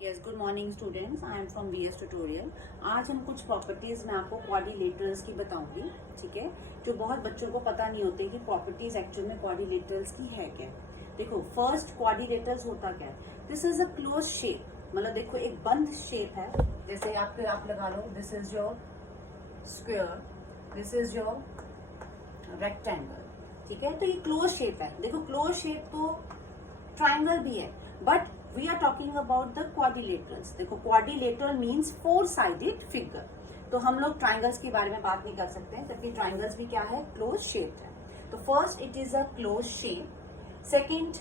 Yes, good morning students, I am from VS tutorial. आज हम कुछ प्रॉपर्टीज में आपको क्वाड्रिलेटरल्स की बताऊंगी, ठीक है, जो बहुत बच्चों को पता नहीं होते कि प्रॉपर्टीज एक्चुअल में क्वाड्रिलेटरल्स की है क्या। देखो, फर्स्ट क्वाड्रिलेटरल्स होता क्या है। This is a close shape, मतलब देखो एक बंद शेप है। जैसे आप लगा लो, this is your square, this is your rectangle, ठीक है। तो ये क्लोज शेप है। देखो क्लोज शेप तो ट्राइंगल भी है, but we are talking about the quadrilaterals. देखो, क्वाड्रिलेटरल मीन्स 4 साइडेड फिगर। तो हम लोग ट्राइंगल्स के बारे में बात नहीं कर सकते हैं, क्योंकि ट्राइंगल्स भी क्या है, क्लोज शेप है। तो first it is a close shape. Second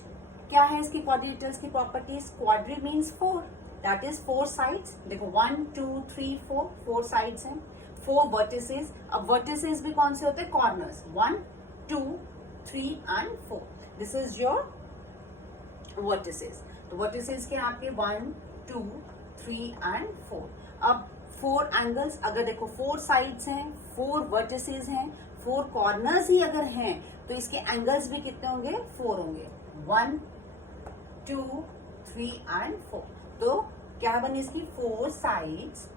क्या है इसकी क्वाड्रिलेटरल्स की properties. Quadri means 4, that is 4 sides. देखो 1 2 3 4, 4 साइड्स हैं, 4 वर्टिसेस। अब वर्टिसेस भी कौन से होते हैं, corners. 1 2 3 and 4, this is your vertices. तो वर्टिसेस के आपके 1 2 3 एंड 4। अब 4 एंगल्स, अगर देखो 4 साइड्स हैं, 4 वर्टिसेस हैं, 4 कॉर्नर्स ही अगर हैं, तो इसके एंगल्स भी कितने होंगे, 4 होंगे। 1 2 3 एंड 4। तो क्या बनी इसकी, 4 sides,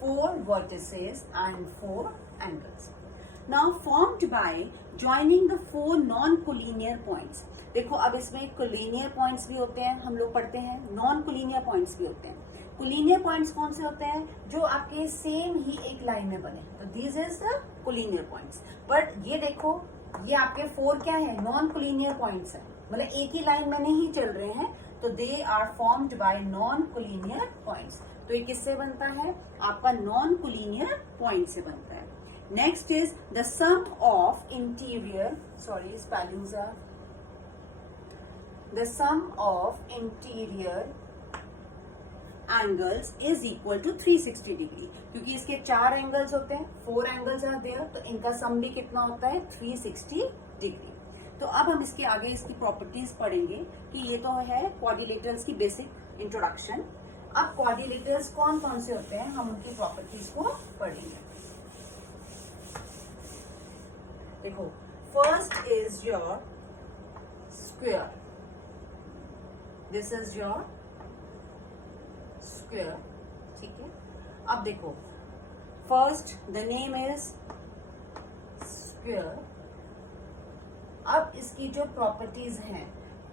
4 vertices and 4 angles. Now formed by joining the 4 non collinear points. देखो, अब इसमें कोलिनियर पॉइंट्स भी होते हैं, हम लोग पढ़ते हैं, नॉन कोलिनियर पॉइंट्स भी होते हैं। कोलिनियर पॉइंट्स कौन से होते हैं, जो आपके सेम ही एक लाइन में बने, तो this is the collinear points. But ये देखो, ये आपके 4 क्या है, नॉन कोलिनियर पॉइंट्स है, मतलब एक ही लाइन में नहीं चल रहे हैं, तो they are formed by non collinear points. तो ये किससे बनता है, आपका नॉन कोलिनियर पॉइंट से बनता है। Next is the sum of interior, sorry spellings are, the sum of interior angles is equal to 360 degree. क्योंकि इसके 4 एंगल्स होते हैं, 4 एंगल्स आर देयर, तो इनका सम भी कितना होता है, 360 डिग्री। तो अब हम इसके आगे इसकी प्रॉपर्टीज पढ़ेंगे कि ये तो है क्वाड्रिलेटरल्स की बेसिक इंट्रोडक्शन। अब क्वाड्रिलेटरल्स कौन कौन से होते हैं, हम उनकी प्रॉपर्टीज को पढ़ेंगे। देखो, first is your square, this is your square, ठीक है। अब देखो, first the name is square. अब इसकी जो प्रॉपर्टीज हैं,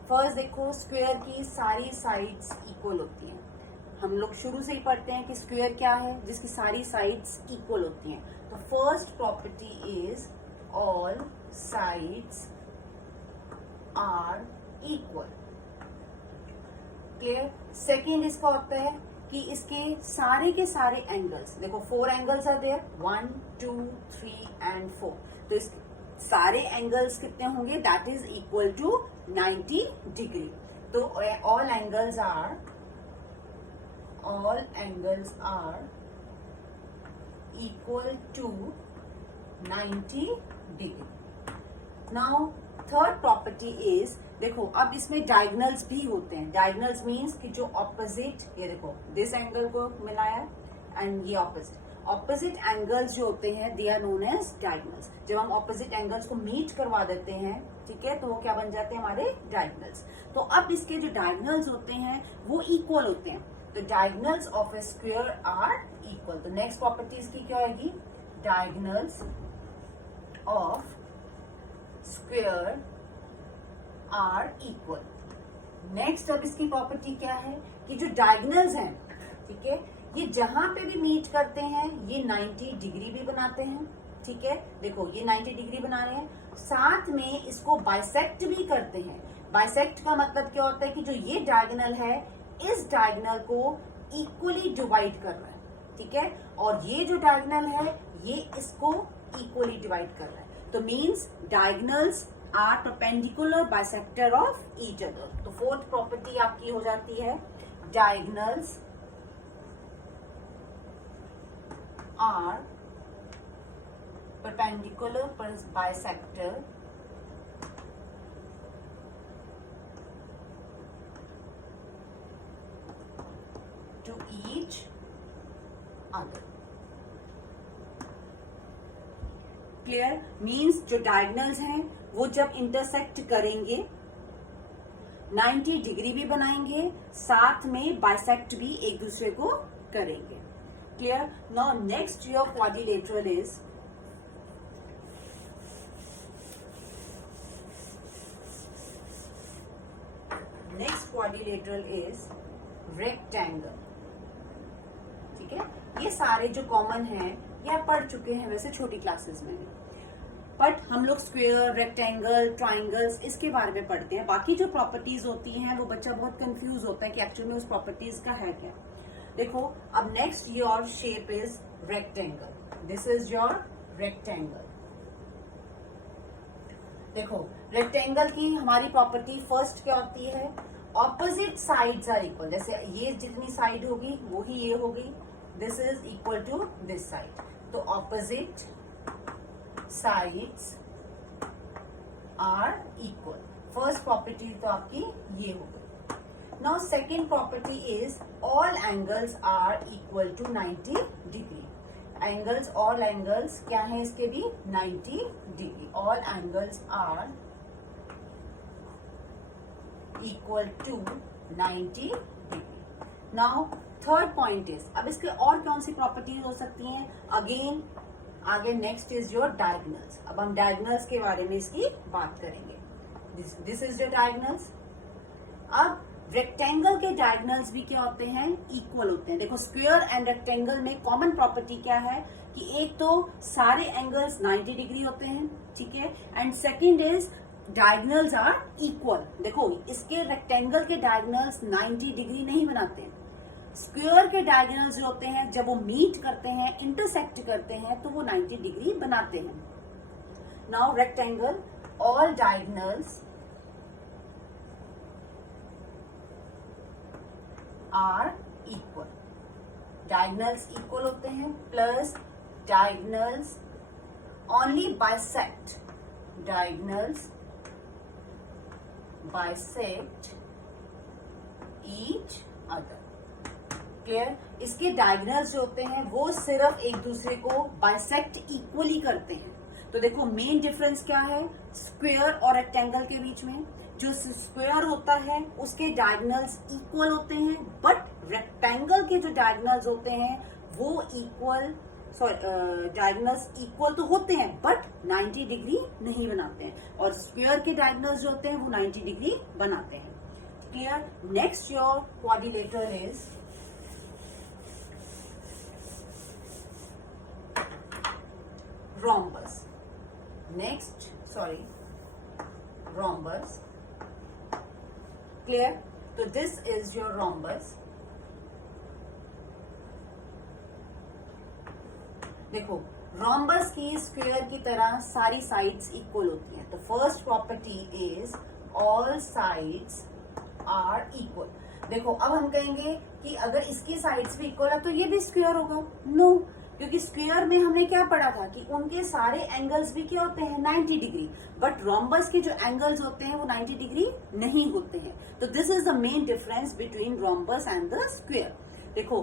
फर्स्ट देखो, स्क्वायर की सारी साइड्स इक्वल होती हैं। हम लोग शुरू से ही पढ़ते हैं कि स्क्वायर क्या है, जिसकी सारी साइड्स इक्वल होती हैं। तो first property is all sides are equal, clear. Second इसका होता है कि इसके सारे के सारे एंगल्स, देखो 4 एंगल्स आर देयर, 1 2 3 एंड 4, तो इस सारे एंगल्स कितने होंगे, that is equal to 90 degree. तो all angles are equal to 90 degree. Now third property is, देखो अब इसमें डायगनल्स भी होते हैं। डायगनल्स मीन्स कि जो ऑपोजिट, ये देखो दिस एंगल को मिलाया एंड ये ऑपोजिट एंगल्स जो होते हैं, they are known as diagonals. जब हम ऑपोजिट एंगल्स को मीट करवा देते हैं, ठीक है, तो वो क्या बन जाते हैं, हमारे डायगनल्स। तो अब इसके जो डायगनल्स होते हैं वो इक्वल होते हैं, तो diagonals of a square are equal. तो नेक्स्ट प्रॉपर्टी इसकी क्या होगी, diagonals of square are equal. Next अब इसकी प्रॉपर्टी क्या है कि जो डायगनल्स हैं, ठीक है, ये जहां पे भी मीट करते हैं ये 90 डिग्री भी बनाते हैं, ठीक है। देखो ये 90 डिग्री बना रहे हैं, साथ में इसको बाइसेक्ट भी करते हैं। बाइसेक्ट का मतलब क्या होता है कि जो ये डायगनल है, इस डायगनल को इक्वली डिवाइड कर रहा है, ठीक है, और ये जो डायगनल है ये इसको इक्वली डिवाइड कर रहा है। तो means diagonals are perpendicular bisector of each other. तो फोर्थ प्रॉपर्टी आपकी हो जाती है, diagonals are perpendicular bisector to each other. Clear, means जो डायगनल्स हैं वो जब इंटरसेक्ट करेंगे 90 डिग्री भी बनाएंगे, साथ में बाइसेक्ट भी एक दूसरे को करेंगे। Clear? Now next your quadrilateral is quadrilateral is rectangle. ठीक है, ये सारे जो कॉमन हैं ये आप पढ़ चुके हैं वैसे छोटी क्लासेस में भी, बट हम लोग स्क्वायर, रेक्टेंगल, ट्राइंगल्स इसके बारे में पढ़ते हैं। बाकी जो प्रॉपर्टीज होती हैं वो बच्चा बहुत कंफ्यूज होता है कि एक्चुअली में उस प्रॉपर्टीज का है क्या। देखो, अब next your shape is rectangle. This is your rectangle. देखो, रेक्टेंगल की हमारी प्रॉपर्टी फर्स्ट क्या होती है? Opposite sides are equal. जैसे ये जितनी साइड होगी वो ही ये होगी, this is equal to this side. तो opposite sides are equal. First property तो आपकी ये हो गई। Now second property is all angles are equal to 90 degree. Angles, all angles क्या है इसके भी? 90 degree. All angles are equal to 90 degree. Now third point is, अब इसके और कौन सी प्रॉपर्टीज हो सकती हैं? अगेन आगे नेक्स्ट इज योर डायगोनल्स। अब हम डायगोनल्स के बारे में इसकी बात करेंगे। This is your diagonals. अब रेक्टेंगल के डायगोनल्स भी क्या होते हैं? इक्वल होते हैं। देखो, स्क्वायर एंड रेक्टेंगल में कॉमन प्रॉपर्टी क्या है कि एक तो सारे एंगल्स 90 डिग्री होते हैं, ठीक है, and second is diagonals are equal. देखो, इसके रेक्टेंगल के डायगोनल्स 90 डिग्री नहीं बनाते हैं। स्क्वायर के डायगोनल्स जो होते हैं जब वो मीट करते हैं, इंटरसेक्ट करते हैं, तो वो 90 डिग्री बनाते हैं। Now rectangle, all diagonals are equal. Diagonals equal होते हैं, plus diagonals only bisect. Diagonals bisect each other. Clear? इसके डायगोनल्स जो होते हैं वो सिर्फ एक दूसरे को बाइसेक्ट इक्वली करते हैं। तो देखो, मेन डिफरेंस क्या है स्क्वायर और रेक्टेंगल के बीच में? जो स्क्वायर होता है उसके डायगोनल्स इक्वल होते हैं, बट रेक्टेंगल के जो डायगोनल्स होते हैं वो इक्वल, डायगोनल्स इक्वल तो होते हैं बट 90 डिग्री नहीं बनाते हैं, और स्क्वायर के डायगोनल्स जो होते हैं वो 90 डिग्री बनाते हैं। Clear? Next your quadrilateral is rhombus. Next, rhombus. Clear? So this is your rhombus. देखो, rhombus की स्क्वायर की तरह सारी साइड्स इक्वल होती हैं। तो first property is all sides are equal. देखो, अब हम कहेंगे कि अगर इसकी साइड्स भी इक्वल है तो ये भी स्क्वायर होगा। नो, क्योंकि स्क्वायर में हमने क्या पढ़ा था कि उनके सारे एंगल्स भी क्या होते हैं? 90 डिग्री, बट रोम्बस के जो एंगल्स होते हैं वो 90 डिग्री नहीं होते हैं। तो this is the main difference between rhombus and the square. देखो,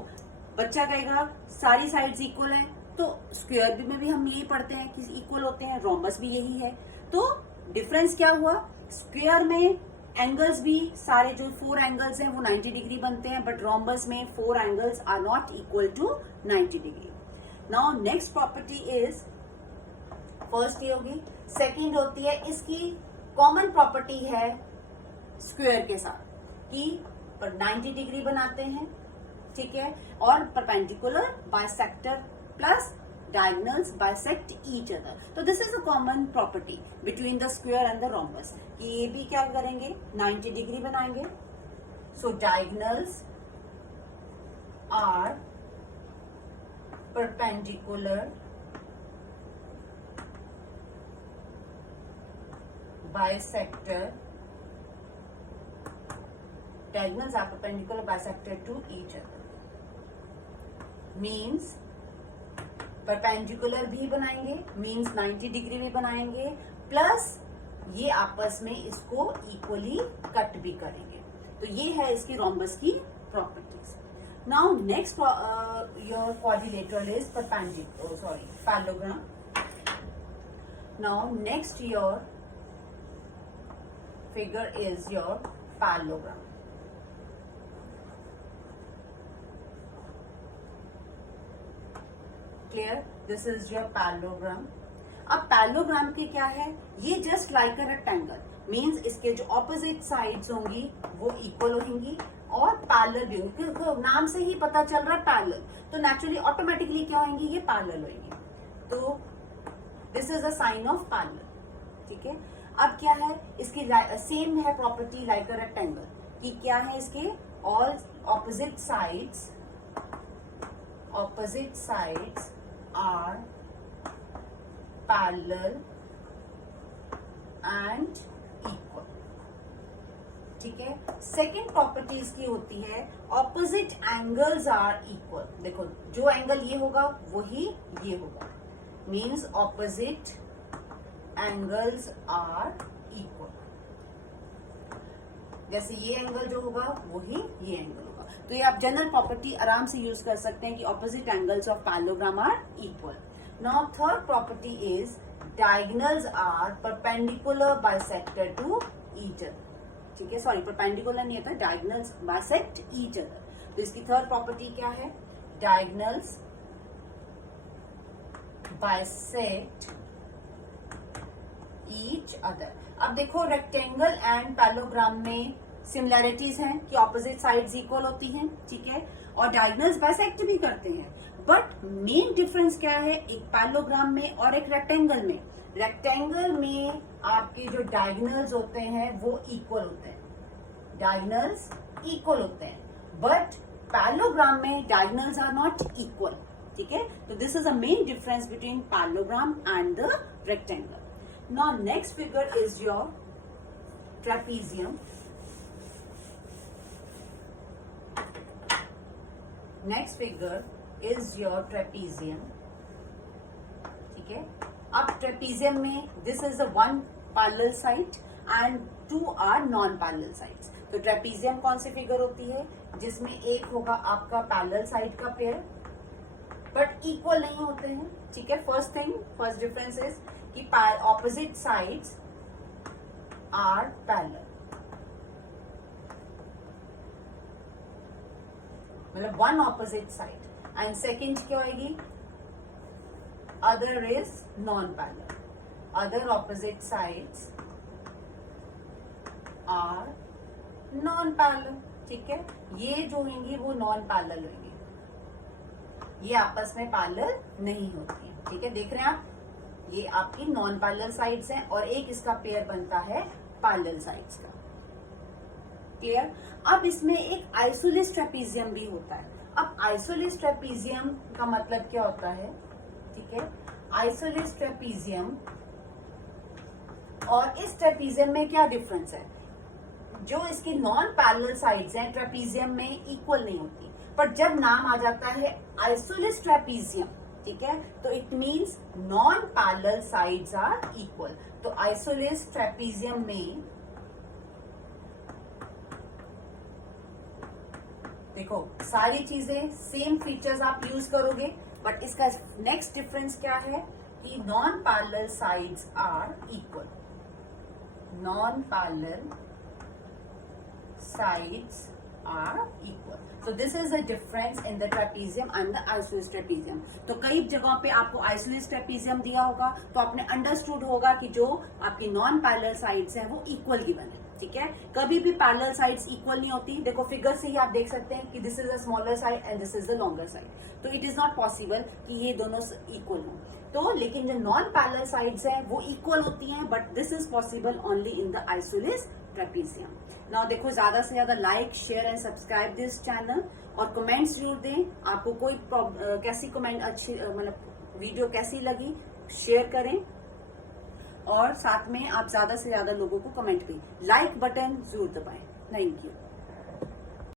बच्चा कहेगा सारी साइड्स इक्वल हैं, तो स्क्वायर में भी हम यही पढ़ते हैं कि इक्वल होते हैं, रोम्बस भी यही है। तो डिफरेंस क्या हुआ? स्क्वायर में एंगल्स भी सारे जो 4 एंगल्स हैं वो 90 डिग्री बनते हैं, बट रोम्बस में 4 angles are not equal to 90 degree. Now next property is, first ये होगी, सेकंड होती है इसकी कॉमन प्रॉपर्टी है स्क्वायर के साथ कि 90 डिग्री बनाते हैं, ठीक है, और perpendicular bisector plus diagonals bisect each other. तो this is a common property between the square and the rhombus कि ये भी क्या करेंगे? 90 डिग्री बनाएंगे। So diagonals are perpendicular bisector, diagonals are perpendicular bisector to each other, means perpendicular भी बनाएंगे, means 90 degree भी बनाएंगे, प्लस ये आपस में इसको इक्वली कट भी करेंगे। तो ये है इसकी रोम्बस की properties. Now next your quadrilateral is parallelogram. Now next your figure is your parallelogram. Clear? This is your parallelogram. अब पैरेललोग्राम के क्या है, ये just like a rectangle, means इसके जो ऑपोजिट साइड्स होंगी वो इक्वल होंगी और पैरेलल भी होंगी, क्योंकि नाम से ही पता चल रहा है पैरेलल, तो नेचुरली ऑटोमेटिकली क्या होंगी, ये पैरेलल होंगी। तो this is a sign of parallel. ठीक है, अब क्या है इसकी सेम है प्रॉपर्टी लाइक अ रेक्टेंगल कि क्या है इसके all opposite sides are parallel and equal. ठीक है, सेकेंड प्रॉपर्टी इसकी होती है ऑपोजिट एंगल्स आर इक्वल। देखो जो एंगल ये होगा वही ये होगा, means opposite angles are equal. जैसे ये एंगल जो होगा वही ये एंगल होगा। तो ये आप जनरल प्रॉपर्टी आराम से यूज कर सकते हैं कि opposite angles of parallelogram are equal. Now third property is diagonals are perpendicular bisector to each other. ठीक है, सॉरी परपेंडिकुलर नहीं होता, डायगोनल्स बाइसेक्ट ईच अदर। तो इसकी थर्ड प्रॉपर्टी क्या है, डायगोनल्स बाइसेक्ट ईच अदर। अब देखो रेक्टेंगल एंड पैरेललोग्राम में सिमिलैरिटीज हैं कि ऑपोजिट साइड्स इक्वल होती हैं, ठीक है, और डायगोनल्स बाइसेक्ट भी करते हैं। बट मेन डिफरेंस क्या है एक पैरेललोग्राम में और एक रेक्टेंगल में। रेक्टेंगल में आपके जो डायगोनल्स होते हैं वो इक्वल होते हैं, डायगोनल्स इक्वल होते हैं, बट पैरेललोग्राम में डायगोनल्स आर नॉट इक्वल। ठीक है, तो this is a main difference between parallelogram and the rectangle. Now next figure is your trapezium. Next figure is your trapezium. ठीक है, अब trapezium में this is a one parallel side and two are non-parallel sides. तो trapezium कौन सी figure होती है जिसमें एक होगा आपका पैरेलल साइड का पेयर बट इक्वल नहीं होते हैं। ठीक है, फर्स्ट डिफरेंस इज कि ऑपोजिट साइड्स आर पैरेलल, मतलब one opposite side. And second क्या होगी, other is non parallel, other opposite sides are non parallel. ठीक है, ये जो होंगी वो नॉन पैरेलल होंगी, ये आपस में पैरेलल नहीं होती है। ठीक है, देख रहे हैं आप, ये आपकी नॉन पैरेलल साइड्स हैं और एक इसका पेयर बनता है पैरेलल साइड्स का। क्लियर? अब इसमें एक आइसोलेस ट्रेपीजियम भी होता है। अब आइसोलेस ट्रेपीजियम का मतलब क्या होता है? ठीक है, आइसोलेस ट्रेपीजियम और इस ट्रेपीजियम में क्या डिफरेंस है? जो इसकी नॉन पैरेलल साइड्स हैं ट्रेपीजियम में इक्वल नहीं होती, पर जब नाम आ जाता है आइसोलेस ट्रेपीजियम, ठीक है, तो it means non parallel sides are equal. तो आइसोलेस ट्रेपीजियम में देखो सारी चीजें सेम फीचर्स आप यूज करोगे, बट इसका नेक्स्ट डिफरेंस क्या है कि non parallel sides are equal, non parallel sides are equal. So this is the difference in the trapezium and the isosceles trapezium. तो कई जगहों पे आपको isosceles trapezium दिया होगा तो आपने अंडरस्टूड होगा कि जो आपकी नॉन पैरेलल साइड्स हैं वो इक्वल गिवन है। ठीक है, कभी भी पैरेलल साइड्स इक्वल नहीं होती। देखो फिगर से ही आप देख सकते हैं कि this is a smaller side and this is the longer side, तो इट इज नॉट पॉसिबल कि ये दोनों इक्वल हो। तो लेकिन जो नॉन पैरेलल साइड्स हैं वो इक्वल होती हैं, but this is possible only in the isosceles trapezium. Now देखो ज्यादा से ज्यादा like share and subscribe this channel और कमेंट्स जरूर दें। आपको कोई कैसी कमेंट अच्छी मतलब वीडियो कैसी लगी शेयर करें, और साथ में आप ज्यादा से ज्यादा लोगों को कमेंट भी, लाइक बटन जरूर दबाएं। Thank you.